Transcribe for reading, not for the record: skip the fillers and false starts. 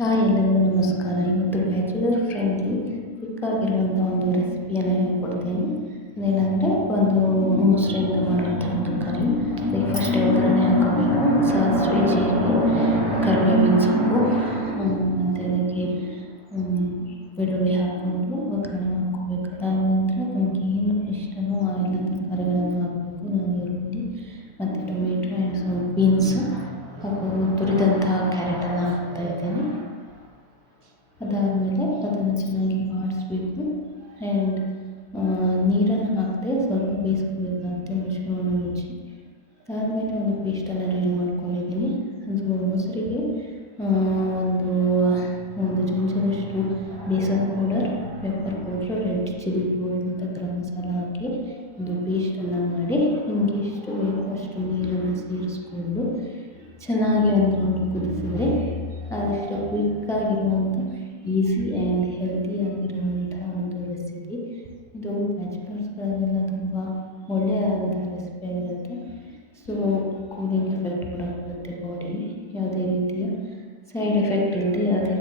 Hi ಎಲ್ಲರಿಗೂ ನಮಸ್ಕಾರ. ಇವತ್ತು ಬ್ಯಾಚುಲರ್ ಫ್ರೆಂಡ್ಲಿ ಕ್ವಿಕ್ ಆಗಿರುವಂಥ ಒಂದು ರೆಸಿಪಿಯನ್ನು ಹೇಳ್ಕೊಡ್ತೀನಿ. ಅದೇನಂದರೆ ಒಂದು ಮೊಸರಿಂದ ಮಾಡುವಂಥ ಒಂದು ಕರಿ. ಅದಕ್ಕೆ ಫಸ್ಟ್ ಒಗ್ಗರಣೆ ಹಾಕೋಬೇಕು. ಸಾಸಿವೆ, ಜೀರಿಗೆ, ಕರಿಬೇವಿನ ಸೊಪ್ಪು ಮತ್ತು ಅದಕ್ಕೆ ಬೆಳ್ಳುಳ್ಳಿ ಹಾಕ್ಕೊಂಡು ಒಗ್ಗರಣೆ ಮಾಡ್ಕೋಬೇಕು. ಅದಾದ ನಂತರ ನಮಗೆ ಏನು ಇಷ್ಟನೋ ಆ ಎಲ್ಲ ತರಕಾರಿಗಳನ್ನು ಹಾಕಬೇಕು. ನಾನು ಈರುಳ್ಳಿ ಮತ್ತು ಟೊಮೆಟೊ ಆ್ಯಂಡ್ ಸ್ವಲ್ಪ ಬೀನ್ಸ್ ಹಾಗೂ ತುರಿದಂಥ ಕ್ಯಾರೆಟನ್ನು ಹಾಕ್ತಾಯಿದ್ದೇನೆ. ಅದಾದಮೇಲೆ ಅದನ್ನು ಚೆನ್ನಾಗಿ ಬಾಡಿಸ್ಬೇಕು ಆ್ಯಂಡ್ ನೀರನ್ನು ಹಾಕದೆ ಸ್ವಲ್ಪ ಬೇಯಿಸ್ಕೋಬೇಕಾಗುತ್ತೆ ಮಿಶ್ರಣವನ್ನು ಮುಚ್ಚಿ. ಅದಾದಮೇಲೆ ಒಂದು ಪೇಸ್ಟನ್ನು ರೆಡಿ ಮಾಡ್ಕೊಂಡಿದ್ದೀನಿ. ಅದು ಮೊಸರಿಗೆ ಒಂದು ಚಮಚದಷ್ಟು besan powder, pepper powder, red chilli powder ಮತ್ತು ಗರಂ ಮಸಾಲ ಹಾಕಿ ಒಂದು ಪೇಸ್ಟನ್ನು ಮಾಡಿ ನಿಮಗೆ ಎಷ್ಟು ಬೇಕೋ ಅಷ್ಟು ನೀರನ್ನು ಸೇರಿಸ್ಕೊಂಡು ಚೆನ್ನಾಗಿ ಒಂದು ಕುದಿಸಿದರೆ ಆದಷ್ಟು ಕ್ವಿಕ್ಕಾಗಿರುವಂಥ ಈಸಿ ಆ್ಯಂಡ್ ಹೆಲ್ದಿಯಾಗಿರುವಂಥ ಒಂದು ರೆಸಿಪಿ. ಇದು ಬ್ಯಾಚುಲರ್ಸ್ಗಳಿಗೆಲ್ಲ ತುಂಬ ಒಳ್ಳೆಯದಾದಂಥ ರೆಸಿಪಿ ಆಗಿರುತ್ತೆ. ಸೊ ಕೂಲಿಂಗ್ ಎಫೆಕ್ಟ್ ಕೂಡ ಕೊಡುತ್ತೆ ಬಾಡಿಗೆ. ಯಾವುದೇ ರೀತಿಯ ಸೈಡ್ ಎಫೆಕ್ಟ್ ಇಲ್ಲದೆ ಯಾವುದೇ